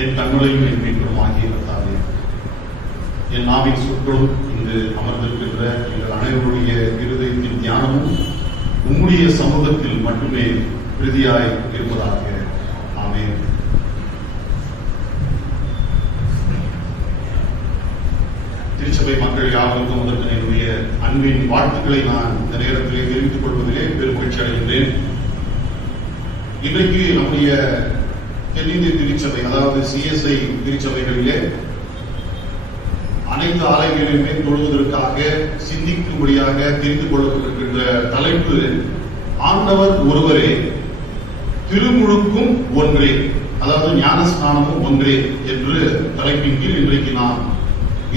என் கண்களையும் என் மீட்பும் ஆகிய கர்த்தாவே, என் நாவின் சொற்களும் இங்கு அமர்ந்திருக்கின்ற எங்கள் அனைவருடைய இருதயத்தின் தியானமும் உம்முடைய சமூகத்தில் மட்டுமே பிரதியாய் இருப்பதாக. ஆமென். திருச்சபை மக்கள் யாருக்கும் அதற்கு என்னுடைய அன்பின் வாழ்த்துக்களை நான் இந்த நேரத்திலே தெரிவித்துக் கொள்வதிலே பெருமகிழ்ச்சி அடைகின்றேன். இன்றைக்கு நம்முடைய தென்னிந்திய திருச்சபை, அதாவது CSI திருச்சபைகளிலே அனைத்து ஆலயங்களிலுமே தொழுவதற்காக சிந்திக்கும்படியாக தெரிந்து கொள்ளப்பட்டிருக்கின்ற தலைப்பு ஆண்டவர் ஒருவரே, திருமுழுக்கும் ஒன்றே, அதாவது ஞானஸ்நானமும் ஒன்றே என்று தலைப்பின் கீழ் இன்றைக்கு நாம்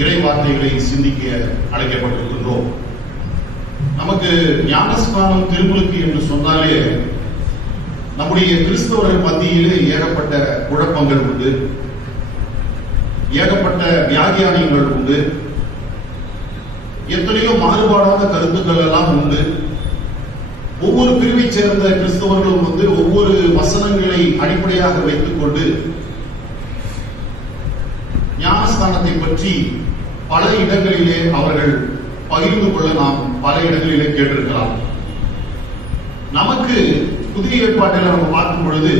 இறை வார்த்தைகளை சிந்திக்க அழைக்கப்பட்டிருக்கின்றோம். நமக்கு ஞானஸ்நானம் திருமுழுக்கு என்று சொன்னாலே நம்முடைய கிறிஸ்தவர்கள் மத்தியிலே ஏகப்பட்ட குழப்பங்கள் உண்டு, ஏகப்பட்ட வியாகியானங்கள் உண்டு, எத்தனையோ மாறுபாடான கருத்துக்கள் எல்லாம் உண்டு. ஒவ்வொரு பிரிவை சேர்ந்த கிறிஸ்தவர்களும் ஒவ்வொரு வசனங்களை அடிப்படையாக வைத்துக் கொண்டு ஞானஸ்தானத்தை பற்றி பல இடங்களிலே அவர்கள் பகிர்ந்து கொள்ள நாம் பல இடங்களிலே கேட்டிருக்கலாம். நமக்கு புதிய ஏற்பாட்டில் நம்ம பார்க்கும் பொழுது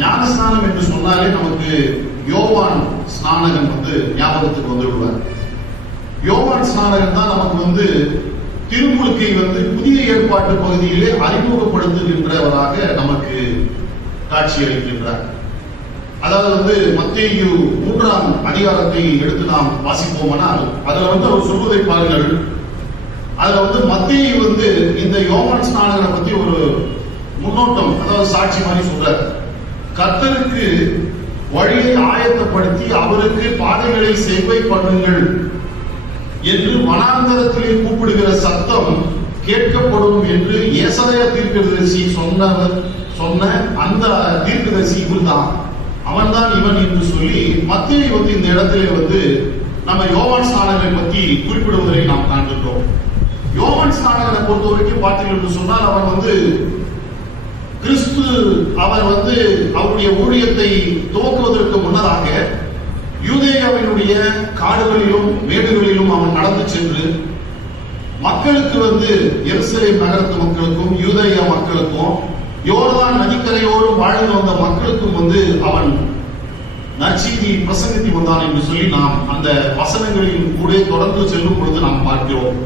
ஞானஸ்நானம் என்று சொன்னாலே நமக்கு யோவான் ஸ்நானகன் ஞாபகத்துக்கு வந்துவிடுவார். யோவான் ஸ்நானகன் தான் நமக்கு திருமுழுக்கை புதிய ஏற்பாட்டு பகுதியிலே அறிமுகப்படுத்துகின்றவராக நமக்கு காட்சி அளிக்கின்றார். அதாவது மத்தேயு 3ஆம் அதிகாரத்தை எடுத்து நாம் வாசிப்போமானால் அதுல அவர் சொல்வதை பாருங்கள். அதுல மத்தேயு இந்த யோவான் ஸ்நானகனை பத்தி ஒரு முன்னோட்டம், அதாவது சாட்சி மாதிரி சொல்றார். கர்த்தருக்கு வழியை ஆயத்தப்படுத்தி அவருக்கு பாதைகளை செவ்வை பண்ணுங்கள் என்று வனாந்தரத்திலே கூப்பிடுகிற சத்தம் கேட்கப்படும் என்று ஏசாயா தீர்க்கதரிசி சொன்ன அந்த தீர்க்கதரிசி இவர்தான், அவன்தான் இவன் என்று சொல்லி மத்தேயு இந்த இடத்திலே நம்ம யோவான் ஸ்நானகனை பற்றி குறிப்பிடுவதை நாம் காண்கின்றோம். யோவான் ஸ்நானகனை பொறுத்த வரைக்கும் பார்த்தீர்கள் என்று சொன்னால் அவன் கிறிஸ்து அவர் அவருடைய ஊழியத்தை துவக்குவதற்கு முன்னதாக யூதேயாவினுடைய காடுகளிலும் மேடுகளிலும் அவன் நடந்து சென்று மக்களுக்கு எருசலேம் நகரத்து மக்களுக்கும் யூதேயா மக்களுக்கும் யோர்தான் நதிக்கரையோரும் வாழ்ந்து வந்த மக்களுக்கும் அவன் நற்செய்தி பிரசங்கித்து வந்தான் என்று சொல்லி நாம் அந்த வசனங்களின் கூட தொடர்ந்து செல்லும் பொழுது நாம் பார்க்கிறோம்.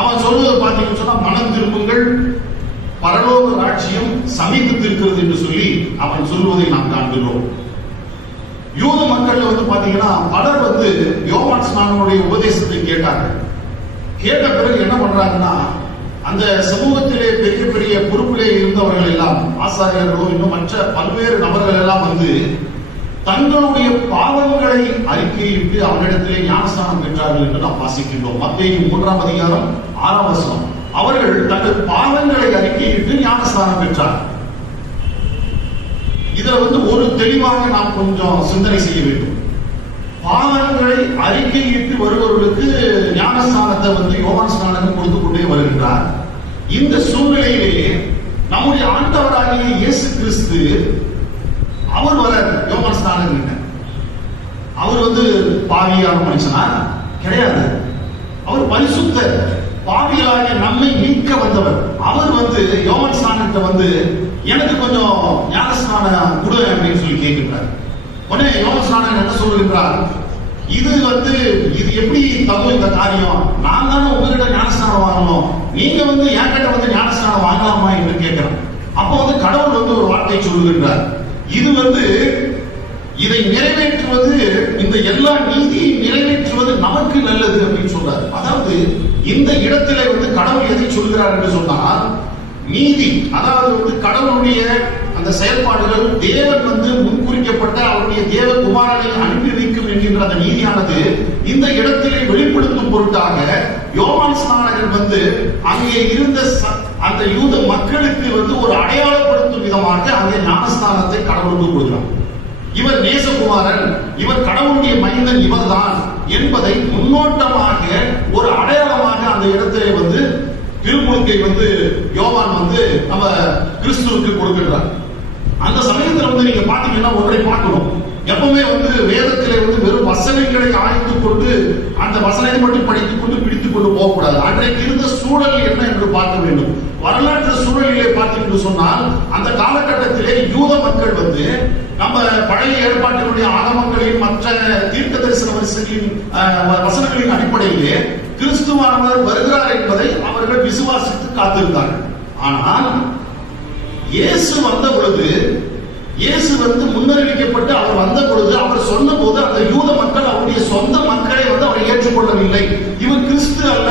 அவன் சொல்வதை பார்த்தீங்கன்னு சொன்னா, மனம் திரும்புங்கள், பரலோக ராட்சியம் சமீபத்திருக்கிறது என்று சொல்லி அவன் சொல்வதை நாம் காண்கிறோம். யூத மக்கள் பாத்தீங்கன்னா பலர் யோவான் ஸ்நானனுடைய உபதேசத்தை கேட்டாங்க. கேட்ட பிறகு என்ன பண்றாங்கன்னா, அந்த சமூகத்திலே பெரிய பெரிய பொறுப்பிலே இருந்தவர்கள் எல்லாம், ஆசாரியர்களும் இன்னும் மற்ற பல்வேறு நபர்கள் எல்லாம் தங்களுடைய பாவங்களை அறிக்கையிட்டு அவனிடத்திலே ஞானஸ்நானம் பெற்றார்கள் என்று நாம் வாசிக்கின்றோம். மத்தேயு 3ஆம் அதிகாரம் 6ஆம் வசனம். அவர்கள் தங்கள் பாவங்களை அறிக்கையிட்டு ஞானஸ்நானம் பெற்றார். இதுல ஒரு தெளிவாக நாம் கொஞ்சம் சிந்தனை செய்ய வேண்டும். பாவங்களை அறிக்கையிட்டு வருபவர்களுக்கு ஞானஸ்நானத்தை யோவான் ஸ்நானகன் கொடுத்து கொண்டே வருகின்றார். இந்த சூழ்நிலையிலே நம்முடைய ஆண்டவராகிய இயேசு கிறிஸ்து அவர் வர யோவான் ஸ்நானகன் அவர் பாவியான மனுஷனா கிடையாது. அவர் பரிசுத்த பாவிகளாகிய நம்மை மீட்க வந்தவர். அவர் யோவான் ஸ்நானத்தை எனக்கு கொஞ்சம் ஞானஸ்நானம் கொடு அப்படின்னு சொல்லி கேட்கின்றார். உடனே யோவான் ஸ்நானகன் என்ன சொல்லுகின்றார், இது எப்படி தகும் இந்த காரியம்? நான் தானே உங்ககிட்ட ஞானஸ்நானம் வாங்கணும், நீங்க என்கிட்ட ஞானஸ்நானம் வாங்கலாமா என்று கேட்கிறேன். அப்போ கடவுள் ஒரு வார்த்தை சொல்லுகின்றார், இது இதை நிறைவேற்றுவது, இந்த எல்லா நீதியை நிறைவேற்றுவது நமக்கு நல்லது அப்படின்னு சொல்றாரு. அதாவது இந்த இடத்திலே கடவுள் எதை சொல்கிறார் என்று சொன்னால், நீதி, அதாவது கடவுளுடைய அந்த செயல்பாடுகள், தேவன் முன்குறிக்கப்பட்ட அவருடைய தேவ குமாரனை அனுப்பி வைக்கும் என்கின்ற அந்த நீதியானது இந்த இடத்திலே வெளிப்படுத்தும் பொருட்டாக யோவான் ஸ்நானகன் அங்கே இருந்த அந்த யூத மக்களுக்கு ஒரு அடையாளப்படுத்தும் விதமாக அங்கே ஞானஸ்நானத்தை கடவுளுக்கு கொடுக்கிறார். இவர் நேசகுமாரன், இவர் கடவுளுடைய மைந்தன், இவர்தான் என்பதை முன்னோட்டமாக ஒரு அடையாளமாக அந்த இடத்திலே திருமுழுக்கை யோவான் நம்ம கிறிஸ்துவுக்கு கொடுக்கின்றார். அந்த சமயத்தில் நீங்க பாத்தீங்கன்னா ஒன்றை பார்க்கணும். எப்பவுமே வந்து வேதத்திலே வந்து வெறும் வசனங்களை ஆய்ந்து கொண்டு அந்த வசனத்தை மட்டும் படித்துக் கொண்டு பிடித்துக் கொண்டு போகக்கூடாது. அன்றைக்கு இருந்த சூழல் என்ன என்று பார்க்க வேண்டும். வரலாற்று சூழலிலே பார்த்தீங்க சொன்னால் அந்த காலகட்டத்திலே யூத மக்கள் வந்து நம்ம பழைய ஏற்பாட்டினுடைய ஆகமங்களின் மற்ற தீர்க்க தரிசன வசனங்களின் அடிப்படையிலே கிறிஸ்துவானவர் வருகிறார் என்பதை அவர்கள் விசுவாசித்து காத்திருந்தார்கள். ஆனால் இயேசு வந்த பொழுது, இயேசு வந்து முன்னறிவிக்கப்பட்டு அவர் வந்த பொழுது, அவர் சொன்ன போது அந்த யூத மக்கள் அவருடைய சொந்த மக்களை வந்து அவரை ஏற்றுக்கொள்ளவில்லை. இவர் கிறிஸ்து அல்ல,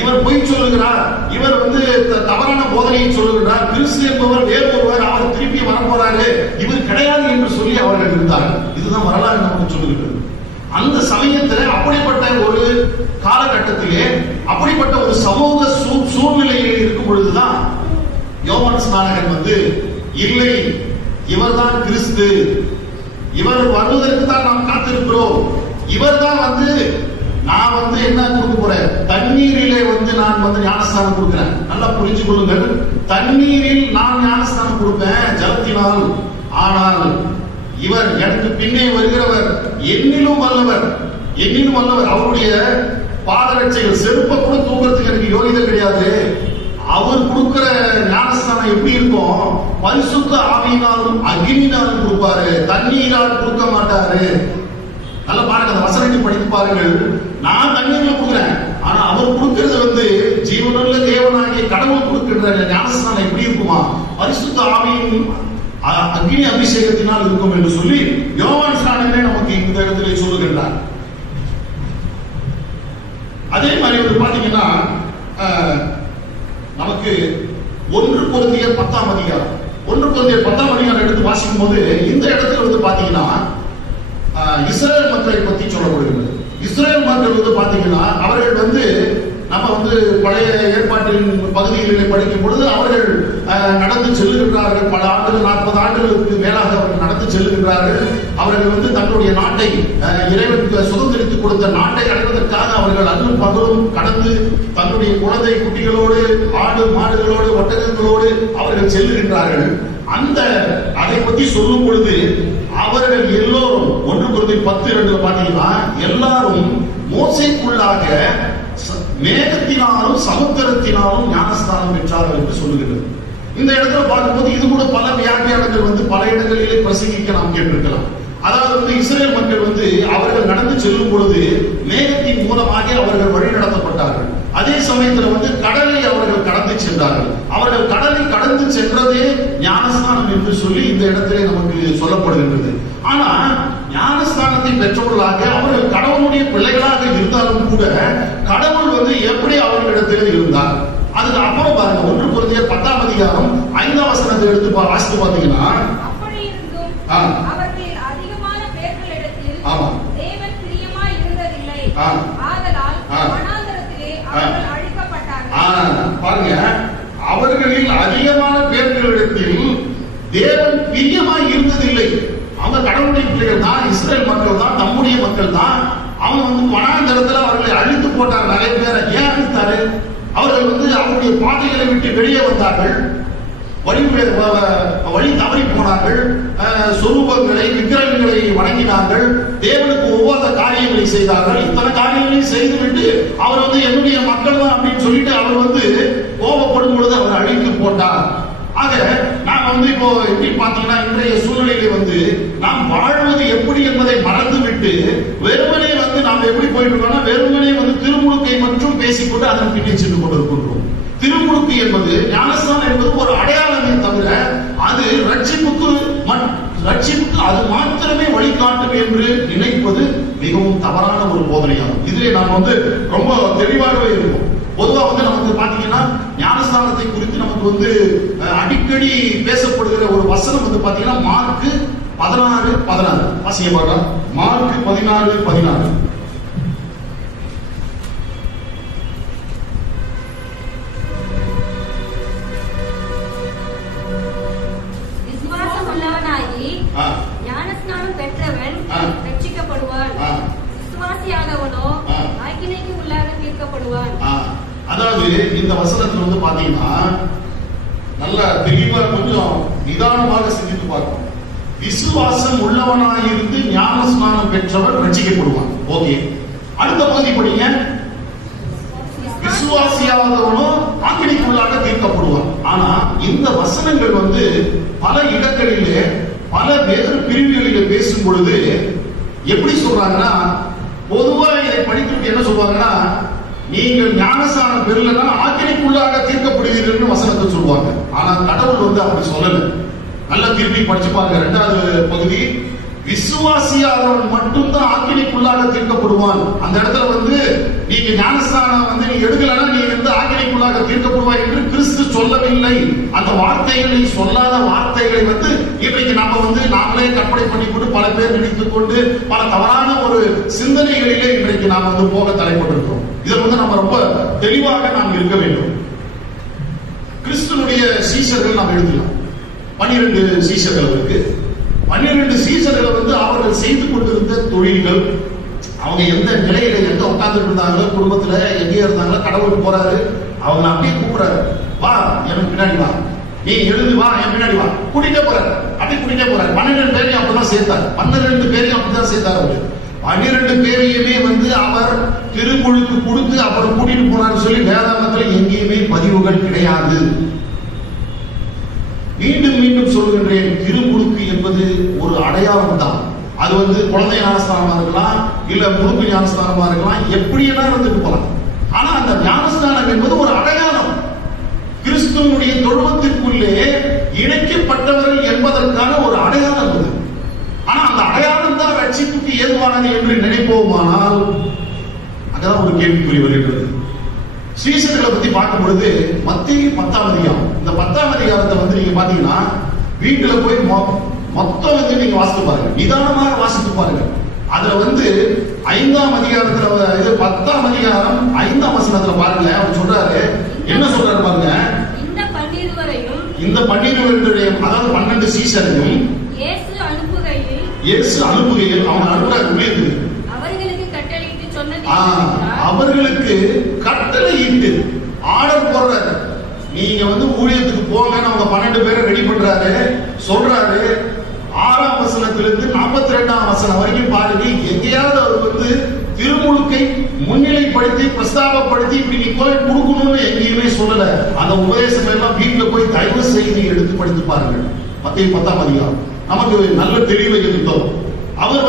இவர் பொய் சொல்லுகிறார், இவர் வந்து தவறான போதனையை சொல்லுகிறார், கிறிஸ்து என்பவர் வேறு ஒருவர், அவர் திருப்பி வரப்போறாரு, இவர் கிடையாது என்று சொல்லி அவர்கள் இருந்தார்கள். இதுதான் வரலாறு நமக்கு சொல்லுகிறது. அந்த சமயத்தில் அப்படிப்பட்ட ஒரு காலகட்டத்திலே அப்படிப்பட்ட ஒரு சமூக சூழ்நிலையில் இருக்கும் பொழுதுதான் யோவான் ஸ்நானகன் வந்து இல்லை, இவர்தான் கிறிஸ்து, இவர் வருவதற்கு தான் நாம் காத்திருக்கிறோம், இவர்தான் வந்து நான் வந்து என்ன கொடுக்க போறேன், தண்ணீரிலே வந்து நான் வந்து ஞானஸ்தானம் கொடுக்கிறேன். நல்லா புரிஞ்சு கொள்ளுங்கள், தண்ணீரில் நான் ஞானஸ்தானம் கொடுப்பேன் ஜலத்தினால், ஆனால் இவர் எனக்கு பின்னே வருகிறவர் என்னிலும் வல்லவர், என்னிலும் வல்லவர், அவருடைய பாதரட்சைகள் செருப்பை கூட தூக்குறதுக்கு எனக்கு யோகிதை கிடையாது. அவர் கொடுக்கிற ஞானஸ்தானம் எப்படி இருக்கும், பரிசுத்த ஆவியினாலும் அக்னியினாலும் கொடுப்பாரு, தண்ணீரால் கொடுக்க மாட்டாரு. நல்லா பாருங்க, அந்த வசனத்தை படித்து பாருங்கள். நான் தண்ணீர்ல கொடுக்குறேன், ஆனா அவர் கொடுக்கிறது வந்து ஜீவனுள்ள தேவனாகிய கடவுள் கொடுக்கின்ற ஞானஸ்தானம் எப்படி இருக்குமா, பரிசுத்த ஆவியின் அக்னி அபிஷேகத்தினால் இருக்கும் என்று சொல்லி யோவான் ஸ்நானகனே நமக்கு இந்த இடத்திலே சொல்லுகின்றார். அதே மாதிரி வந்து பாத்தீங்கன்னா நமக்கு 1 கொரிந்தியர் 10ஆம் அதிகாரம், 1 கொரிந்தியர் 10ஆம் அதிகாரம் எடுத்து வாசிக்கும் போது இந்த இடத்துல வந்து பாத்தீங்கன்னா இஸ்ரேல் மக்களை பத்தி சொல்லப்படுகிறது. இஸ்ரேல் மக்கள் வந்து பாத்தீங்கன்னா அவர்கள் வந்து நம்ம வந்து பழைய ஏற்பாட்டின் பகுதிகளிலே படிக்கும் பொழுது அவர்கள் நடந்து செல்லுகின்றார்கள். பல ஆண்டுகள், 40 ஆண்டுகளுக்கு மேலாக அவர்கள் நடந்து செல்லுகின்றார்கள். அவர்கள் வந்து தங்களுடைய நாட்டை, இறைவனுக்கு சுதந்திரித்துக் கொடுத்த நாட்டை அடைவதற்காக அவர்கள் அல்லும் பகலும் கடந்து தங்களுடைய குழந்தை குட்டிகளோடு, ஆடு மாடுகளோடு, ஒட்டகங்களோடு அவர்கள் செல்லுகின்றார்கள். அந்த அதை பற்றி சொல்லும் பொழுது அவர்கள் எல்லோரும் 1 கொரிந்தியர் 10:2 பாத்தீங்கன்னா எல்லாரும் மோசேக்குள்ளாக மேகத்தினாலும் சமுத்திரத்தினாலும் ஞானஸ்தானம் பெற்றார்கள் என்று சொல்லுகிறது. இந்த இடத்துல பார்க்கும்போது இது கூட பல வியாக்கியானங்கள் வந்து பல இடங்களிலே பிரசங்கிக்க நாம் கேட்டிருக்கலாம். அதாவது வந்து இஸ்ரேல் மக்கள் வந்து அவர்கள் நடந்து செல்லும் பொழுது மேகத்தின் மூலமாக அவர்கள் வழி நடத்தப்பட்டார்கள். அதே சமயத்தில் வந்து கடலை அவர்கள் கடந்து சென்றார்கள். அவர்கள் கடலை கடந்து சென்றதே ஞானஸ்தானம் என்று சொல்லி இந்த இடத்திலே நமக்கு சொல்லப்படுகின்றது. ஆனா ஞானஸ்தானத்தை பெற்றவர்களாக அவர்கள் கடவுளுடைய பிள்ளைகளாக இருந்தாலும் கூட கடவுள் வந்து எப்படி அவர்களிடத்தில் இருந்தார். அதுக்கு அப்புறம் பாருங்க, 1 கொரிந்தியர் 10ஆம் அதிகாரம் 5ஆம் வசனத்தை எடுத்து வாசித்து பார்த்தீங்கன்னா பாருங்க, அவர்களில் அதிகமான பேர்களிடத்தில் தேவன் பிரியமாய் இருந்ததில்லை. அவங்க கடவுளுடைய பிள்ளைகள் தான், இஸ்ரேல் மக்கள் தான், நம்முடைய மக்கள் தான். அவங்க வந்து வனாந்தரத்தில் அவர்களை அழித்து போட்டார். நிறைய பேரை ஏன் அழித்தாரு? அவர்கள் வந்து அவருடைய பாதைகளை விட்டு வெளியே வந்தார்கள், வழி தவறி போனார்கள், சொரூபங்களை விக்கிரகங்களை வணங்கினார்கள், தேவனுக்கு ஒவ்வாத காரியங்களை செய்தார்கள். இத்தனை காரியங்களையும் செய்துவிட்டு அவர் வந்து என்னுடைய மக்கள் தான் அப்படின்னு சொல்லிட்டு அவர் வந்து கோபப்படும் பொழுது அவர் அழித்து போட்டார். ஆக நாம் வந்து இப்போ எப்படி பாத்தீங்கன்னா இன்றைய சூழ்நிலையில வந்து நாம் வாழ்வது எப்படி என்பதை மறந்து விட்டு வெறுமனே வந்து நாம் எப்படி போயிட்டு இருக்கோம்னா வெறுமனே வந்து திருமுழுக்கை மட்டும் பேசிக்கொண்டு அதன் பின்னே சென்று கொண்டிருக்கின்றோம். திருமுழுக்கு என்பது, ஞானஸ்தானம் என்பது ஒரு அடையாளமே தவிர அது ரட்சிப்புக்கு அது மாத்திரமே வழிகாட்டும் என்று நினைப்பது மிகவும் தவறான ஒரு போதனையாகும். இதிலே நாம் வந்து ரொம்ப தெளிவாகவே இருக்கும். பொதுவா வந்து நமக்கு பாத்தீங்கன்னா ஞானஸ்தானத்தை குறித்து நமக்கு வந்து அடிக்கடி பேசப்படுகிற ஒரு வசனம் வந்து பாத்தீங்கன்னா மார்க் 16:16 வாசிக்க பாருங்க. மார்க் 16:16 ஞானஸ்நானம் பெற்றவன் ரட்சிக்கப்படுவான், விசுவாசியானவனோ ஆக்கினைக்கு உள்ளாக தீர்க்கப்படுவான். அதாவது இந்த வசனத்துல வந்து பாத்தீங்கன்னா நல்ல தெளிவா கொஞ்சம் நிதானமாக சிந்தித்து பார்க்கணும். விசுவாசம் உள்ளவனாயிருந்து ஞான ஸ்நானம் பெற்றவர் ரட்சிக்கப்படுவான். ஓகே, அடுத்த பகுதி படிங்க. விசுவாசியாதவனும் ஆக்கினைக்குள்ளாக தீர்க்கப்படுவான். ஆனா இந்த வசனங்கள் பல இடங்களிலே பல வேறு பிரிவுகளிலே பேசும் பொழுது எப்படி சொல்றாங்கன்னா, பொதுவா இதை படித்துட்டு என்ன சொல்றாங்கன்னா, நீங்கள் ஞானஸ்நானம் பெறலன்னா ஆக்கினைக்குள்ளாக தீர்க்கப்படுவீர்கள் வசனத்தை சொல்லுவாங்க. ஆனா கடவுள் அப்படி சொல்லல. நல்லா திருப்பி படிச்சு பாருங்க. 2வது பகுதி, விசுவாசியாதவன் மட்டும்தான் ஆக்கினைக்குள்ளாக தீர்க்கப்படுவான். அந்த இடத்துல நீங்க ஞானஸ்நானம் நீங்க எடுக்கலன்னா நீங்க ஆக்கினைக்குள்ளாக தீர்க்கப்படுவாய் என்று கிறிஸ்து சொல்லவில்லை. அந்த வார்த்தைகளை சொல்லாத வார்த்தைகளை இன்றைக்கு நம்ம நாமளே கற்பனை பண்ணிக்கொண்டு பல பேர் நினைத்துக் கொண்டு பல தவறான ஒரு சிந்தனைகளிலே இன்றைக்கு நாம் போக தலைப்பட்டிருக்கிறோம். இதில் நம்ம ரொம்ப தெளிவாக நாம் இருக்க வேண்டும். கிறிஸ்துனுடைய சீஷர்கள் நாம் எழுதலாம். 12 சீஷர்கள் இருக்கு. 12 சீஷர்களை அவர்கள் செய்து கொண்டிருந்த தொழில்கள், அவங்க எந்த நிலையில எங்க உட்கார்ந்து இருந்தாங்களோ, குடும்பத்துல எங்கே இருந்தாங்களோ, கடவுள் போறாரு, அவங்க அப்படியே கூப்பிடுறாரு, வா எனக்கு பின்னாடி வா, நீ எழுந்து வா என் பின்னாடி வா, கூட்டிட்டே போறாரு. அப்படி கூட்டிட்டே போறாரு. 12 பேரையும் அப்படிதான் சேர்த்தாரு. 12 பேரையும் அப்படிதான் சேர்த்தாரு. அவரு 12 பேரையுமே அவர் திருமுழுக்கு கொடுத்து அப்புறம் கூட்டிட்டு போனான்னு சொல்லி வேதாகமத்துல எங்கேயுமே பதிவுகள் கிடையாது. மீண்டும் மீண்டும் சொல்கின்றேன், திருமுழுக்கு என்பது ஒரு அடையாளம் தான். அது குழந்தை ஞானஸ்தானமா இருக்கலாம், இல்ல முழுக்கு ஞானஸ்தானமா இருக்கலாம், எப்படியெல்லாம் இருந்துட்டு போலாம். ஆனா அந்த ஞானஸ்தானம் என்பது ஒரு அடையாளம். கிறிஸ்துவனுடைய தொழுவத்திற்குள்ளே இணைக்கப்பட்டவர்கள் என்பதற்கான ஒரு அடையாளம் அது. ஆனா அந்த அடையாளம் தான் ரட்சிப்புக்கு ஏதுவானது என்று நினைப்போமானால் அதான் ஒரு கேள்விக்குறி வருகிறது. சீசர்களை பத்தி பார்க்கும் பொழுது மத்திய 10ஆம் அதிகாரம், இந்த 10ஆம் அதிகாரத்தை நீங்க பாத்தீங்கன்னா வீட்டுல போய் மொத்தம் நீங்க வாசித்து பாருங்க, நிதானமாக வாசித்து பாருங்க. அதுல 5ஆம் அதிகாரத்துல 10ஆம் அதிகாரம் 5ஆம் வசனத்துல பாருங்க, அவர் சொல்றாரு, என்ன சொல்றாரு பாருங்க, இந்த 12 அதாவது 12 சீசரையும் இயேசு அனுப்புகையில் அவங்க அனுப்புறாரு உள்ளே. அவர்களுக்கு கட்டளையிட்டு ஆர்டர் போடுறாரு, நீங்க ஊழியத்துக்கு போங்க. அவங்க 12 பேரை ரெடி பண்றாரு, சொல்றாரு. 6ஆம் வசனத்திலிருந்து 42ஆம் வசனம் வரைக்கும் பாருங்க. எங்கேயாவது அவர் திருமுழுக்கை முன்னிலைப்படுத்தி பிரஸ்தாபப்படுத்தி இப்படி நீ போய் கொடுக்கணும்னு எங்கேயுமே சொல்லல. அந்த உபதேசம் எல்லாம் வீட்டுல போய் தயவு செய்து எடுத்து படித்து பாருங்கள். மத்திய 10ஆம் அதிகாரம் நமக்கு நல்ல தெளிவை இருந்தோம். அவர்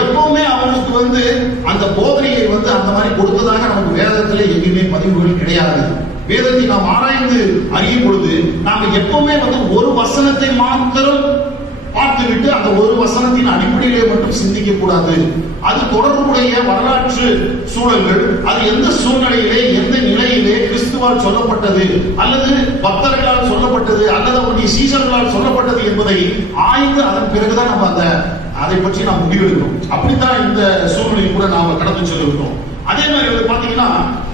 எப்பவுமே அவனுக்கு அந்த போதனையை அந்த மாதிரி கொடுத்ததாக நமக்கு வேதத்திலே எங்கேயுமே பதிவுகள் கிடையாது. வேதத்தை நாம் ஆராய்ந்து அறியும் பொழுது நாம எப்பவுமே ஒரு வசனத்தை மாத்திரம் பார்த்துவிட்டு அந்த ஒரு வசனத்தின் அடிப்படையிலே மட்டும் சிந்திக்க கூடாது. அது தொடர்புடைய வரலாற்று சூழல்கள், அது எந்த சூழ்நிலையிலே எந்த நிலையிலே கிறிஸ்துவால் சொல்லப்பட்டது அல்லது பக்தர்களால் சொல்லப்பட்டது அல்லது அவருடைய சீசர்களால் சொல்லப்பட்டது என்பதை ஆய்ந்து அதன் பிறகுதான் நம்ம அதை பற்றி நாம் முடிவெடுக்கிறோம். அப்படித்தான் இந்த சூழ்நிலையை கூட நாம கடந்து செல்கிறோம். அதே மாதிரி பாத்தீங்கன்னா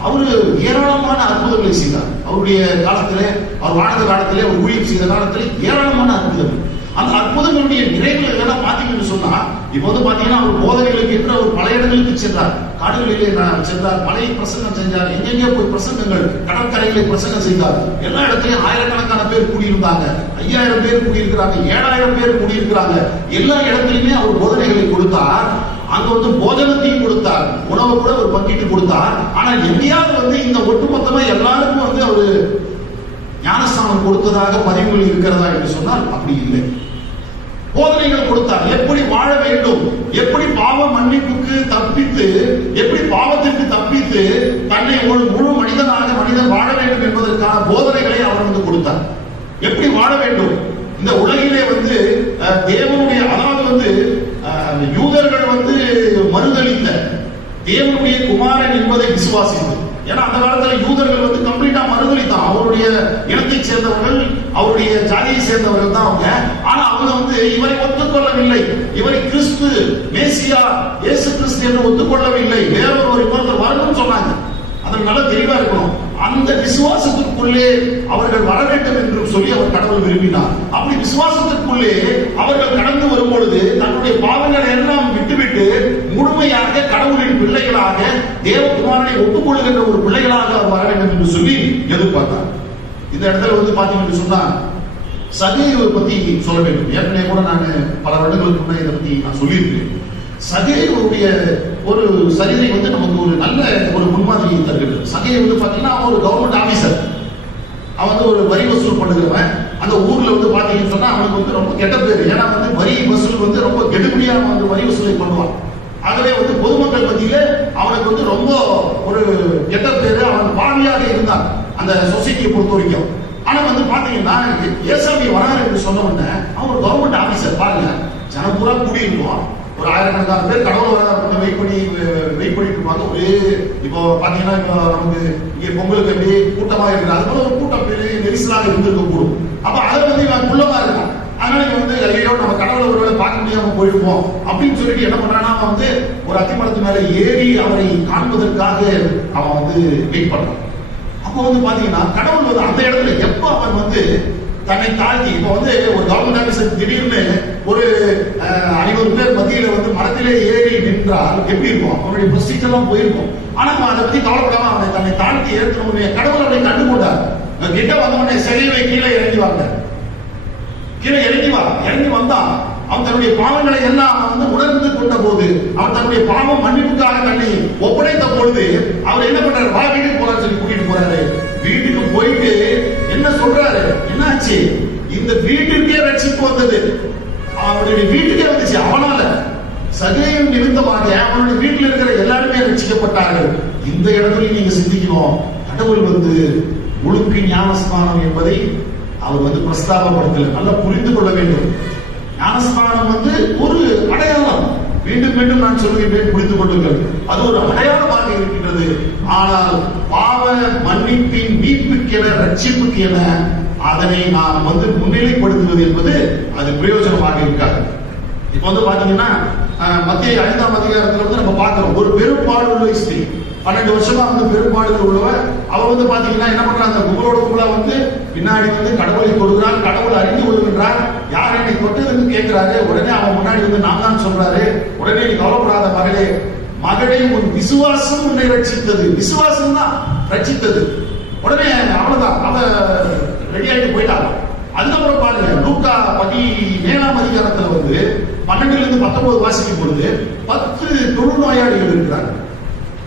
அவரு ஏராளமான அற்புதங்களை செய்தார். அவருடைய காலத்திலே, அவர் வாழ்ந்த காலத்திலே, அவர் ஊழியம் செய்த காலத்திலே ஏராளமான அற்புதங்கள். அந்த அற்புதங்களுடைய நிறைவுகள் எல்லாம் பாத்தீங்கன்னு சொன்னா, இப்ப பாத்தீங்கன்னா அவர் போதனைகளுக்கு என்று அவர் பல இடங்களுக்கு சென்றார். காடுகளிலே சென்றார், மலை பிரசங்கம் செஞ்சார், எங்கெங்கே போய் பிரசங்கங்கள், கடற்கரைகளை பிரசங்கம் செய்தார். எல்லா இடத்துலயும் ஆயிரக்கணக்கான பேர் கூடியிருந்தாங்க, 5000 பேர் கூடியிருக்கிறாங்க, 7000 பேர் கூடியிருக்கிறாங்க. எல்லா இடத்துலயுமே அவர் போதனைகளை கொடுத்தார். அங்க போஜனத்தையும் கொடுத்தார், உணவை கூட ஒரு பங்கிட்டு கொடுத்தார். ஆனா எங்கேயாவது இந்த ஒட்டுமொத்தமா எல்லாருக்கும் அவரு ஞானஸ்தானம் கொடுத்ததாக பதிவுகள் இருக்கிறதா என்று சொன்னால் அப்படி இல்லை. போதனைகள் கொடுத்தார், எப்படி வாழ வேண்டும், எப்படி பாவ மன்னிப்புக்கு தப்பித்து, எப்படி பாவத்திற்கு தப்பித்து தன்னை ஒரு முழு மனிதனாக மனிதன் வாழ வேண்டும் என்பதற்கான போதனைகளை அவர் கொடுத்தார். எப்படி வாழ வேண்டும் இந்த உலகிலே தேவனுடைய, அதாவது யூதர்கள் மறுதளித்த தேவனுடைய குமாரன் என்பதை விசுவாசித்து, ஏன்னா அந்த காலத்துல யூதர்கள் கம்ப்ளீட்டா மறுதளித்தான். அவருடைய இனத்தை சேர்ந்தவர்கள், அவருடைய ஜாதியை சேர்ந்தவர்கள் தான் அவங்க. ஆனா அவங்க இவரை ஒத்துக்கொள்ளவில்லை, இவரை கிறிஸ்து மேசியா இயேசு கிறிஸ்து என்று ஒத்துக்கொள்ளவில்லை, வேறொருவர் வரணும்னு சொன்னாங்க. அதில் நல்ல தெளிவா இருக்கணும். அந்த விசுவாசத்திற்குள்ளே அவர்கள் வர வேண்டும் என்று சொல்லி அவர் கடவுள் விரும்பினார். அப்படி விசுவாசத்திற்குள்ளே அவர்கள் கடந்து வரும் பொழுது தன்னுடைய பாவங்களை எல்லாம் விட்டுவிட்டு முழுமையாக கடவுளின் பிள்ளைகளாக, தேவகுமாரனை ஒப்புக்கொள்ளுகின்ற ஒரு பிள்ளைகளாக அவர் வர வேண்டும் என்று சொல்லி எதிர்பார்த்தார். இந்த இடத்துல பாத்தீங்கன்னு சொன்னா சகேயுவை பத்தி சொல்ல வேண்டும். ஏற்கனவே கூட நான் பல வருடங்களுக்கு முன்னாடி இதை பத்தி நான் சொல்லியிருக்கேன். சகேயுடைய ஒரு சரிதை வந்து நமக்கு ஒரு நல்ல ஒரு முன்மாதிரியை தருகிறது. சகேயு வந்து பாத்தீங்கன்னா அவன் ஒரு கவர்மெண்ட் ஆபீசர், அவன் வந்து ஒரு வரி வசூல் பண்ணுகிறவன். அந்த ஊர்ல வந்து பாத்தீங்கன்னு சொன்னா அவனுக்கு வந்து ரொம்ப கெட்ட பேர். ஏன்னா வந்து வரி வசூல் வந்து ரொம்ப கெடுபடியா வந்து வரி வசூலை பண்ணுவான். ஆகவே வந்து பொதுமக்கள் மத்தியில அவனுக்கு வந்து ரொம்ப ஒரு கெட்ட பேரு, அவன் பாவியாக இருந்தான் அந்த சொசைட்டியை பொறுத்த வரைக்கும். ஆனா வந்து பாத்தீங்கன்னா ஏசாமி வராரு என்று சொன்ன உடனே அவன் ஒரு கவர்மெண்ட் ஆபீசர். பாருங்க, ஜனம் பூரா கூடியிருக்கும், ஒரு ஆயிரக்கணக்கான பேர் கடவுள் வர வெயிட் பண்ணிட்டு இருப்பாங்க. ஒரே இப்போ பாத்தீங்கன்னா இப்போ நமக்கு இங்க பொங்கலுக்கு எப்படி கூட்டமா இருக்கு, அது போல ஒரு கூட்டம் பெரிய நெரிசலாக இருந்திருக்க கூடும். அப்ப அதை வந்து இவன் குள்ளமா இருக்கான். அதனால இவன் வந்து ஐயோ நம்ம கடவுளை ஒருவேளை பார்க்க முடியாம போயிருப்போம் அப்படின்னு சொல்லிட்டு என்ன பண்றான்னா அவன் வந்து ஒரு அத்திமரத்து மேல ஏறி அவரை காண்பதற்காக அவன் வந்து வெயிட் பண்றான். அப்போ வந்து பாத்தீங்கன்னா கடவுள் வந்து அந்த இடத்துல எப்ப அவன் வந்து தன்னை தாழ்த்தி, இப்ப வந்து ஒரு கவர்மெண்ட் ஆபீசர் திடீர்னு ஒரு 500 பேர் மத்தியில வந்து மரத்திலே ஏறி நின்றால் எப்படி இருக்கும், அவனுடைய ப்ரொசீஜர் எல்லாம் போயிருக்கும். ஆனா அவன் அதை பத்தி கவலைப்படாம அவனை தன்னை தாழ்த்தி ஏற்கனவே கடவுள் அவனை கண்டுகொண்டார். கிட்ட வந்தவனே சரியவை கீழே இறங்கி வாங்க, கீழே இறங்கி வா. இறங்கி வந்தான். அவன் தன்னுடைய பாவங்களை எல்லாம் அவன் வந்து உணர்ந்து கொண்ட போது, அவன் தன்னுடைய பாவம் மன்னிப்புக்காக தன்னை ஒப்படைத்த பொழுது அவர் என்ன பண்றாரு, வா வீட்டுக்கு போறான்னு சொல்லி கூட்டிட்டு போறாரு. வீட்டுக்கு போயிட்டு என்ன சொல்றாரு, என்னாச்சு, இந்த வீட்டுக்கே ரட்சிப்பு வந்தது, அவனுடைய வீட்டுக்கே வந்துச்சு. அவனால சகேயின் நிமித்தமாக அவனுடைய வீட்டில் இருக்கிற எல்லாருமே ரட்சிக்கப்பட்டார்கள். இந்த இடத்துல நீங்க சிந்திக்கணும், கடவுள் வந்து முழுக்கு ஞானஸ்தானம் என்பதை அவர் வந்து பிரஸ்தாபப்படுத்தல. நல்லா புரிந்து கொள்ள வேண்டும். ஞானஸ்தானம் வந்து ஒரு அடையாளம். மீண்டும் மீண்டும் நான் சொல்லுகிறேன், புரிந்து கொள்ளுங்கள், அது ஒரு அடையாளமாக இருக்கின்றது. ஆனால் பாவ மன்னிப்பின் மீட்புக்கென ரட்சிப்புக்கு என அதனை நாம் வந்து முன்னிலைப்படுத்துவது என்பது அது பிரயோஜனமாக இருக்காது. இப்ப வந்து பாத்தீங்கன்னா மத்திய 5ஆம் அதிகாரத்துல வந்து நம்ம பார்க்கிறோம், ஒரு பெரும்பாடு உள்ள ஸ்திரீ 12 வருஷமா வந்து பெரும்பாடுகள் உள்ளவர். அவர் வந்து பாத்தீங்கன்னா என்ன பண்றாங்க, கும்பலோட கும்பலா வந்து பின்னாடி வந்து கடவுளை கொடுக்கிறார், கடவுள் அறிந்து கொள்கின்றார். யார் என்னை தொட்டதுன்னு கேட்கிறாரு. உடனே அவன் முன்னாடி வந்து நான் தான் சொல்றாரு. உடனே நீ கவலைப்படாத மகளே, மகளே உன் விசுவாசம் உன்னை ரட்சித்தது. விசுவாசம் தான் ரட்சித்தது. உடனே அவ்வளவுதான், அவ ரெடி ஆயிட்டு போயிட்டாங்க. அதுக்கப்புறம் பாருங்க, லூக்கா 17ஆம் அதிகாரத்துல வந்து 12-19 வாசிக்கும் பொழுது 10 தொழுநோயாளிகள் இருக்கிறாங்க.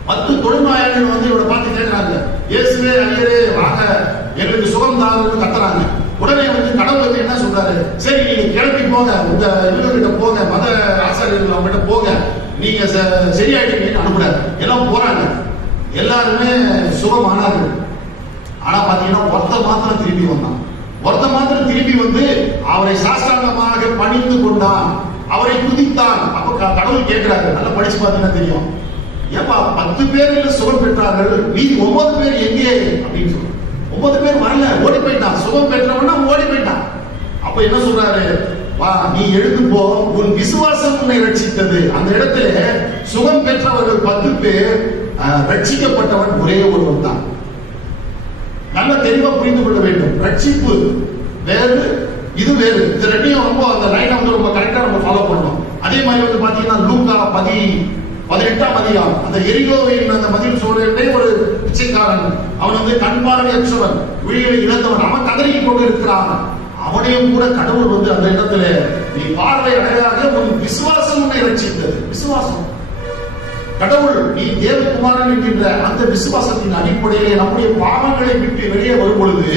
10 தொழுநோயாளிகள் வந்து இவரை பார்த்து கேட்கிறாங்க, இயேசுவே ஐயரே வாங்க, எங்களுக்கு சுகம் தாருன்னு கத்துறாங்க. உடனே வந்து கடவுள் வந்து என்ன சொல்றாரு, சரி நீங்க கிளம்பி போங்க, உங்க இவர்கிட்ட போங்க, மத ஆசாரியர்கள் அவங்ககிட்ட போங்க, நீங்க சரியாயிட்டீங்கன்னு அனுப்புறாரு. எல்லாம் போறாங்க, எல்லாருமே சுகமானார்கள். ஆனா பாத்தீங்கன்னா ஒருத்தர் மாத்திரம் திரும்பி வந்தான். ஒருத்தர் மாத்திரம் திரும்பி வந்து அவரை சாஸ்திராங்கமாக பணிந்து கொண்டான், அவரை துதித்தான். அப்ப கடவுள் கேட்கிறாரு, நல்லா படிச்சு பார்த்தீங்கன்னா தெரியும், ஏப்பா 10 பேர் சுகம் பெற்றார்கள், மீதி 9 பேர் எங்கே அப்படின்னு சொல்றாங்க. 9 பேர் வரல, ஓடி போயிட்டான். சுகம் பெற்றவனா ஓடி போயிட்டான். அப்ப என்ன சொல்றாரு, வா நீ எழுந்து போ, உன் விசுவாசம் உன்னை ரட்சித்தது. அந்த இடத்துல சுகம் பெற்றவர்கள் 10 பேர், ரட்சிக்கப்பட்டவன் ஒரே ஒருவன் தான். நல்ல தெளிவா புரிந்து கொள்ள வேண்டும். ரட்சிப்பு வேறு, இது வேறு. இது ரெண்டையும் ரொம்ப அந்த லைனை வந்து ரொம்ப கரெக்டா நம்ம ஃபாலோ பண்ணணும். அதே மாதிரி வந்து பாத்தீங்கன்னா லூக்கா 18ஆம் அதிகாரம், அந்த எரிகோவின் அந்த மதில் சூழலே ஒரு பிச்சைக்காரன், அவன் வந்து கண் பார்வையற்றவன், விழிகளை இழந்தவன், அவன் கதறி கொண்டு இருக்கிறான். அவனையும் கூட கடவுள் வந்து அந்த இடத்துல நீ பார்வை அடையாக உன் விசுவாசம் உன்னை ரட்சித்தது. விசுவாசம், கடவுள் நீ தேவகுமாரன் என்கின்ற அந்த விசுவாசத்தின் அடிப்படையிலே நம்முடைய பாவங்களை விட்டு வெளியே வரும் பொழுது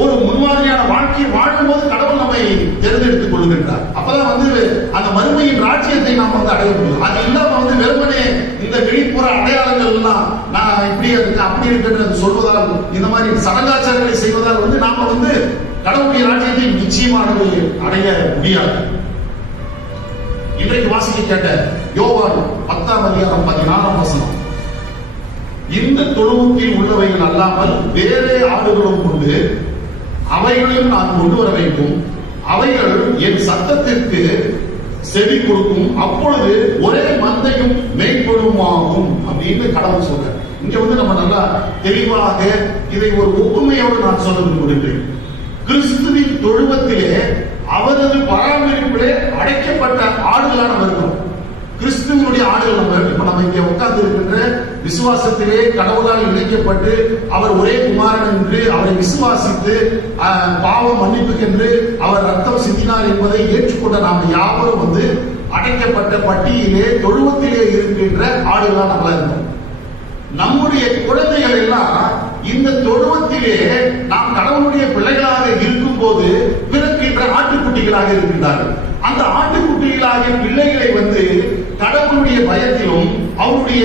ஒரு முன்மாதிரியான வாழ்க்கையை வாழும்போது கடவுள் நம்மை தேர்ந்தெடுத்துக் கொள்கின்றார். அப்பதான் வந்து அந்த மறுமையின் ராஜ்யத்தை நாம் வந்து அடைய முடியும். அது இல்லாம வந்து வெறுமனே இந்த வெளிப்புற அடையாளங்கள் எல்லாம் நான் இப்படி இருக்கு அப்படி இருக்குன்னு சொல்வதால், இந்த மாதிரி சடங்காச்சாரங்களை செய்வதால் வந்து நாம வந்து கடவுளுடைய ராஜ்யத்தை நிச்சயமானது அடைய முடியாது. இன்றைக்கு வாசிக்க கேட்ட யோவான் 10ஆம் அதிகாரம் 14ஆம் வசனம், இந்த தொழுவத்தில் உள்ளவைகள் அல்லாமல் வேறே ஆடுகளும் உண்டு, அவைகளையும் நான் கொண்டு வர வேண்டும், அவைகள் என் சத்தத்திற்கு செவி கொடுக்கும், அப்பொழுது ஒரே மந்தையும் மேய்ப்பொழுமாகும் அப்படின்னு கடவுள் சொல்ற. இங்க வந்து நம்ம நல்லா தெளிவாக இதை ஒரு ஒப்புமையோடு நான் சொல்ல விரும்புகிறேன். கிறிஸ்துவின் தொழுவத்திலே அவரது பராமரிப்பிலே அடைக்கப்பட்ட ஆடுகளான வருகிறோம். கிறிஸ்துவனுடைய ஆடுகள். இப்ப நம்ம இங்க உட்கார்ந்து இருக்கின்ற விசுவாசத்திலே கடவுளால் இணைக்கப்பட்டு அவர் ஒரே குமாரன் என்று அவரை விசுவாசித்து பாவம் மன்னிப்புக்கென்று அவர் ரத்தம் சிந்தினார் என்பதை ஏற்றுக்கொண்ட நாம் யாவரும் வந்து அடைக்கப்பட்ட பட்டியிலே தொழுவத்திலே இருக்கின்ற ஆடுகளா நம்மளா இருந்தோம். நம்முடைய குழந்தைகள் எல்லாம் இந்த தொழுவத்திலே நாம் கடவுளுடைய பிள்ளைகளாக இருக்கும் போது பிறக்கின்ற ஆட்டுக்குட்டிகளாக இருக்கின்றார்கள். அந்த ஆட்டுக்குட்டிகளாகிய பிள்ளைகளை வந்து கடவுளுடைய பயத்திலும் அவருடைய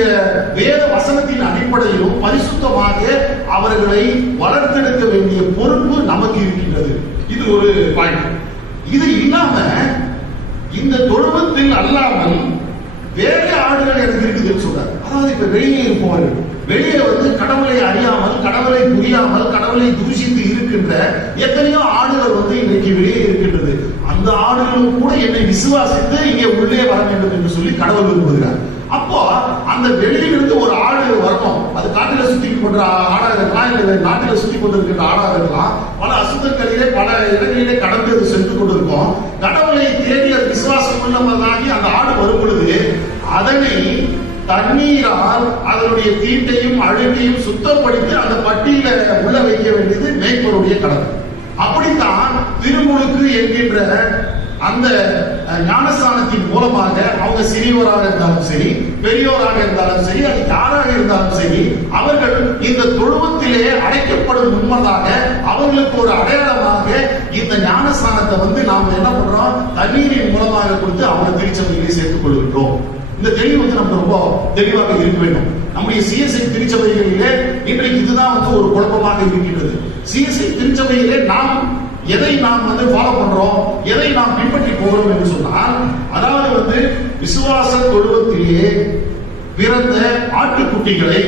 வேத வசனத்தின் அடிப்படையிலும் பரிசுத்தமாக அவர்களை வளர்த்தெடுக்க வேண்டிய பொறுப்பு நமக்கு இருக்கின்றது. இது ஒரு பாயிண்ட். இது இல்லாம இந்த தொழுவத்தில் அல்லாமல் வேற ஆடுகள் எனக்கு இருக்குதுன்னு சொல்றாரு. அதாவது இப்ப வெளியே இருப்பவர்கள், வெளியே வந்து கடவுளை அறியாமல், கடவுளை புரியாமல், கடவுளை தூஷித்து இருக்கின்ற எத்தனையோ ஆடுகள் வந்து இன்னைக்கு வெளியே இருக்கின்றது. அந்த ஆடுகளும் கூட என்னை விசுவாசித்து இங்கே உள்ளே வர வேண்டும் என்று சொல்லி கடவுள் விரும்புகிறார். அப்போ அந்த வெளியிலிருந்து ஒரு ஆடு வரணும். அது காட்டில சுத்தி கொண்ட ஆடாக இருக்கலாம், இல்லை நாட்டில சுத்தி கொண்டிருக்கின்ற ஆடாக இருக்கலாம். பல அசுத்தங்களிலே பல இடங்களிலே கடந்து அது சென்று கொண்டிருக்கும். கடவுளை தேடி அது விசுவாசம் உள்ளவர்களாகி அந்த ஆடு வரும் பொழுது அதனை தண்ணீரால் அதனுடைய தீட்டையும் அழுகையும் சுத்தப்படுத்தி அந்த பட்டியல உள்ள வைக்க வேண்டியது மேய்ப்பருடைய கடமை. அப்படித்தான் திருமுழுக்கு என்கின்ற அந்த ஞானஸ்தானத்தின் மூலமாக அவங்க சிறியோராக இருந்தாலும் சரி, பெரியோராக இருந்தாலும் சரி, அது யாராக இருந்தாலும் சரி, அவர்கள் இந்த தொழுவத்திலே அடைக்கப்படும் முன்பதாக அவர்களுக்கு ஒரு அடையாளமாக இந்த ஞானஸ்தானத்தை வந்து நாம் என்ன பண்றோம், தண்ணீரின் மூலமாக கொடுத்து அவங்க திருச்சபையிலே சேர்த்துக் கொள்கின்றோம். இந்த தெளிவு வந்து நமக்கு ரொம்ப தெளிவாக இருக்க வேண்டும். நம்முடைய சிஎஸ்ஐ திருச்சபைகளிலே இன்றைக்கு இதுதான் வந்து ஒரு குழப்பமாக இருக்கின்றது. சிஎஸ்ஐ திருச்சபையிலே நாம் எதை நாம் வந்து ஃபாலோ பண்றோம், எதை நாம் பின்பற்றி போகிறோம் என்று சொன்னால், அதாவது வந்து விசுவாச தொழுவத்திலே பிறந்த ஆட்டுக்குட்டிகளை,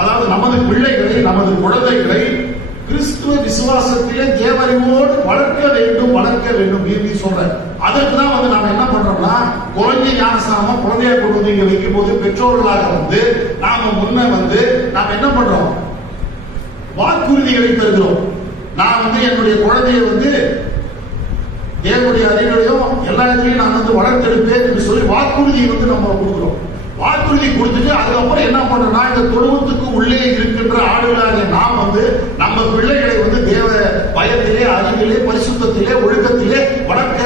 அதாவது நமது பிள்ளைகளை, நமது குழந்தைகளை கிறிஸ்துவ விசுவாசத்திலே தேவறிவோடு வளர்க்க வேண்டும் என்று சொல்ற. அதற்கு தான் வந்து நாம என்ன பண்றோம்னா, குழந்தை ஞானஸ்தானமா குழந்தையா கொண்டு வந்து இங்க வைக்கும் போது பெற்றோர்களாக வந்து நாம முன்ன வந்து நாம என்ன பண்றோம், வாக்குறுதிகளை தருகிறோம். நான் வந்து என்னுடைய குழந்தையை வந்து தேவனுடைய அறிவுரையும் எல்லா இடத்துலையும் நான் வந்து வளர்த்தெடுப்பேன் என்று சொல்லி வாக்குறுதியை வந்து நம்ம கொடுக்கிறோம். வாக்குறுதி கொடுத்துட்டு அதுக்கப்புறம் என்ன பண்றோம்னா, இந்த தொழுவத்துக்கு உள்ளே இருக்கின்ற ஆடுகளாக நாம் வந்து நம்ம பிள்ளைகளை வந்து தேவ பயத்திலே, அறிவிலே, பரிசுத்தத்திலே, ஒழுக்கத்திலே வளர்க்க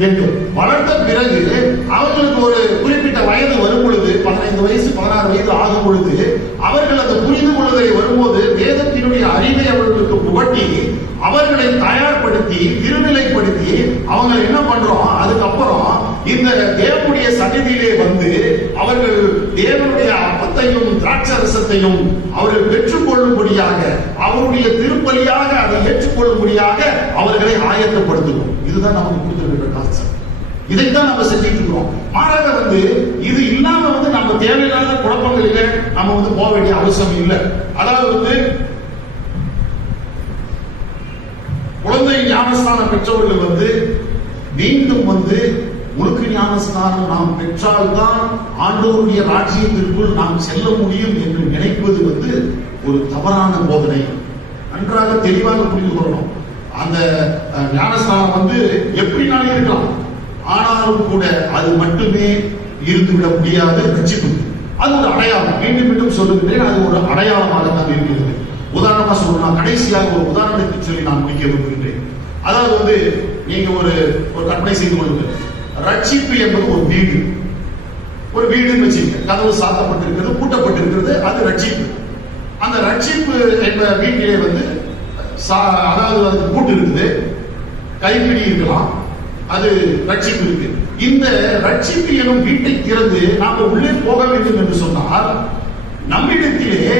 வேண்டும். வளர்த்த பிறகு அவர்களுக்கு ஒரு குறிப்பிட்ட வயது வரும் பொழுது, 15 வயசு 16 வயது ஆகும் பொழுது, அவர்கள் அந்த புரிந்து கொள்வதை வரும்போது வேதத்தினுடைய அறிவை அவர்களுக்கு புகட்டி அவர்களை தயார்படுத்தி திருநிலைப்படுத்தி அவங்க என்ன பண்றோம், அதுக்கப்புறம் இந்த தேவனுடைய சந்நிதியிலே வந்து அவர்கள் தேவனுடைய அப்பத்தையும் திராட்சரசத்தையும் அவர்கள் பெற்றுக்கொள்ளும்படியாக, அவருடைய திருப்பலியாக அதை ஏற்றுக்கொள்ளும்படியாக அவர்களை ஆயத்தப்படுத்துவோம். இதுதான் நமக்கு கொடுத்திருக்கிற கான்செப்ட். இதைத்தான் நம்ம செஞ்சுட்டு இருக்கிறோம். மாறாக வந்து இது இல்லாம வந்து நம்ம தேவையில்லாத குழப்பங்களில நம்ம வந்து போக வேண்டிய அவசியம் இல்லை. அதாவது வந்து குழந்தை ஞானஸ்தானம் பெற்றவர்கள் வந்து மீண்டும் வந்து முழுக்க ஞானஸ்தானம் நாம் பெற்றால்தான் ஆண்டவருடைய ராஜ்யத்திற்குள் நாம் செல்ல முடியும் என்று நினைப்பது வந்து ஒரு தவறான போதனை. நன்றாக தெளிவாக புரிந்து கொள்ளணும். அந்த ஞானஸ்தானம் வந்து எப்படினாலும் இருக்கலாம், ஆனாலும் கூட அது மட்டுமே இருந்துவிட முடியாது. ரட்சிப்பு அது ஒரு அடையாளம். மீண்டும் மீண்டும் சொல்லுகிறேன், அது ஒரு அடையாளமாக தான் இருக்கிறது. உதாரணமா சொல்லணும், கடைசியாக ஒரு உதாரணத்தை சொல்லி நான் முடிக்க விரும்புகின்றேன். அதாவது வந்து நீங்க ஒரு கற்பனை செய்து கொள்ளுங்கள். ரட்சிப்பு என்பது ஒரு வீடுன்னு வச்சுக்க, கதவு சாத்தப்பட்டிருக்கிறது, பூட்டப்பட்டிருக்கிறது, அது ரட்சிப்பு. அந்த ரட்சிப்பு என்ற வீட்டிலே வந்து அதாவது அது பூட்டு இருக்குது, கைப்பிடி இருக்கலாம், அது ரட்சிப்பு இருக்கு. இந்த ரட்சிப்பு எனும் வீட்டை திறந்து நாம உள்ளே போக வேண்டும் என்று சொன்னால், நம்மிடத்திலே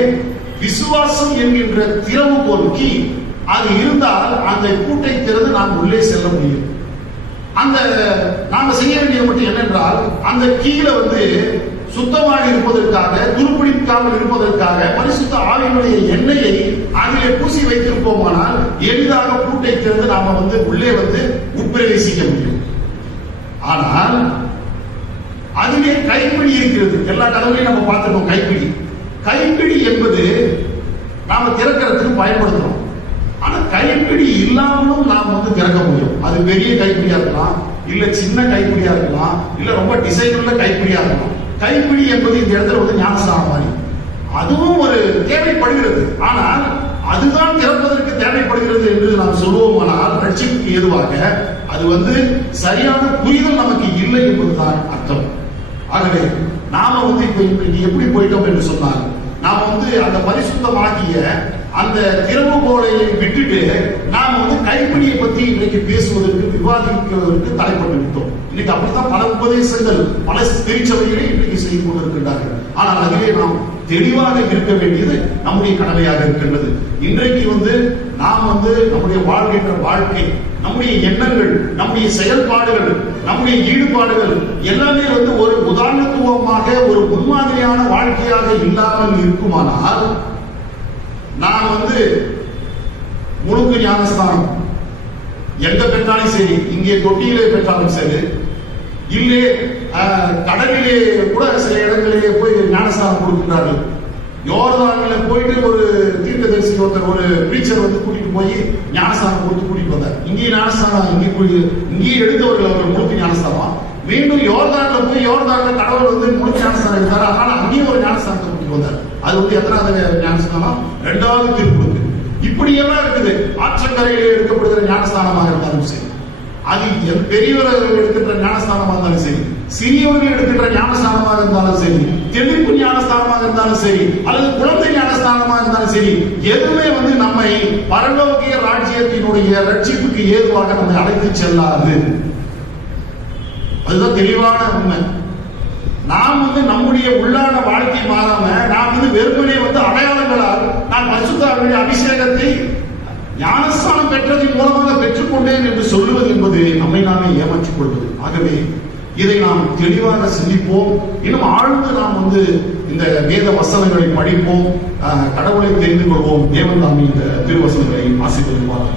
விசுவாசம் என்கின்ற திறவுகோல் கீ அது இருந்தால் அந்த பூட்டை திறந்து நாம் உள்ளே செல்ல முடியும். அந்த நாம செய்ய வேண்டியது மட்டும் என்னென்றால், அந்த கீழ வந்து சுத்தமாக இருப்பதற்காக, துருப்பிடிக்காமல் இருப்பதற்காக பரிசுத்த ஆவியினுடைய எண்ணெயை அதிலே பூசி வைத்திருப்போமானால் எளிதாக பூட்டை திறந்து நாம வந்து உள்ளே வந்து உட்பிரவேசிக்க முடியும். ஆனால் அதிலே கைப்பிடி இருக்கிறது. எல்லா கதவுலையும் நம்ம பார்த்துருக்கோம் கைப்பிடி. கைப்பிடி என்பது நாம திறக்கிறதுக்கு பயன்படுத்துறோம். ஆனா கைப்பிடி இல்லாமலும் நாம் வந்து திறக்க முடியும். அது பெரிய கைப்பிடியா இருக்கலாம், இல்ல சின்ன கைப்பிடியா இருக்கலாம், இல்ல ரொம்ப டிசைன் உள்ள கைப்பிடியா இருக்கலாம். கைப்பிடி என்பது இந்த இடத்துல வந்து ஞானஸ்நானம் மாதிரி அதுவும் ஒரு தேவைப்படுகிறது. ஆனால் அதுதான் திறப்பதற்கு தேவைப்படுகிறது என்று நாம் சொல்லுவோமானால் ரட்சிப்புக்கு ஏதுவாக அது வந்து சரியான புரிதல் நமக்கு இல்லை என்பதுதான் அர்த்தம். ஆகவே நாம வந்து இப்ப எப்படி போயிட்டோம் என்று சொன்னால், நாம வந்து அந்த பரிசுத்தமாகிய அந்த திறவுகோலை விட்டுட்டு நாம வந்து கைப்பிடியை பத்தி இன்றைக்கு பேசுவதற்கு விவாதிப்பதற்கு தலைப்பட்டு விட்டோம். இன்னைக்கு அப்படித்தான் பல உபதேசங்கள் பல திருச்சபைகளை இன்றைக்கு செய்து கொண்டிருக்கின்றார்கள். ஆனால் அதிலே நாம் தெளிவாக இருக்க வேண்டியது நம்முடைய கடமையாக இருக்கின்றது. இன்றைக்கு வந்து நாம் வந்து நம்முடைய வாழ்கின்ற வாழ்க்கை, நம்முடைய எண்ணங்கள், நம்முடைய செயல்பாடுகள், நம்முடைய ஈடுபாடுகள் எல்லாமே வந்து ஒரு உதாரணத்துவமாக ஒரு முன்மாதிரியான வாழ்க்கையாக இல்லாமல் இருக்குமானால் நான் வந்து முழுக்கு ஞானஸ்தானம் எங்க பெற்றாலும் சரி, இங்கே தொட்டியிலே பெற்றாலும் சரி, இல்லே கடலிலே கூட சில இடங்களிலே போய் ஞானஸ்தானம் கொடுக்கின்றார்கள். யோர்தானில போயிட்டு ஒரு தீர்க்கதரிசி ஒருத்தர் ஒரு பிரீச்சர் வந்து கூட்டிட்டு போய் ஞானஸ்தானம் கொடுத்து கூட்டிட்டு வந்தார். இங்கேயும் ஞானஸ்தானம் இங்கேயே எடுத்தவர்கள் அவர்கள் முழுக்க ஞானஸ்தானம். மீண்டும் யோர்தான்ல போய் யோர்தான்ல கடவுள் வந்து முழுக்க ஞானஸ்தானம் எடுத்தார். ஆனால் அங்கேயும் ஒரு ஞானஸ்தானத்தை கூட்டிட்டு வந்தார். அது வந்து எத்தனாவது ஞானஸ்தானம்? 2வது திருப்புக்கு. இப்படி எல்லாம் இருக்குது. ஆற்றங்கரையிலே எடுக்கப்படுகிற ஞானஸ்தானமாக இருந்தாலும் சரி, அது பெரியவர்கள் எடுக்கின்ற ஞானஸ்தானமாக இருந்தாலும் சரி, சிறியவர்கள் எடுக்கின்ற ஞானஸ்தானமாக இருந்தாலும் சரி, தெளிப்பு ஞானஸ்தானமாக இருந்தாலும் சரி, அல்லது குழந்தை ஞானஸ்தானமாக இருந்தாலும் சரி, எதுவுமே வந்து நம்மை பரலோகிய ராஜ்யத்தினுடைய ரட்சிப்புக்கு ஏதுவாக நம்மை அழைத்து செல்லாது. அதுதான் தெளிவான உண்மை. நாம் வந்து நம்முடைய உள்ளான வாழ்க்கை மாறாம நாம் வந்து வெறுமனே வந்து அடையாளங்களால் நான் பரிசுத்தாவினுடைய அபிஷேகத்தை ஞானஸ்தானம் பெற்றதின் மூலமாக பெற்றுக்கொண்டேன் என்று சொல்லுவது என்பது நம்மை நாமே ஏமாற்றிக் கொள்வது. ஆகவே இதை நாம் தெளிவாக சிந்திப்போம். இன்னும் ஆழ்ந்து நாம் வந்து இந்த வேத வசனங்களை படிப்போம், கடவுளை தெரிந்து கொள்வோம். தேவன் நாம் இந்த திருவசனங்களை ஆசீர்வதிப்பார்.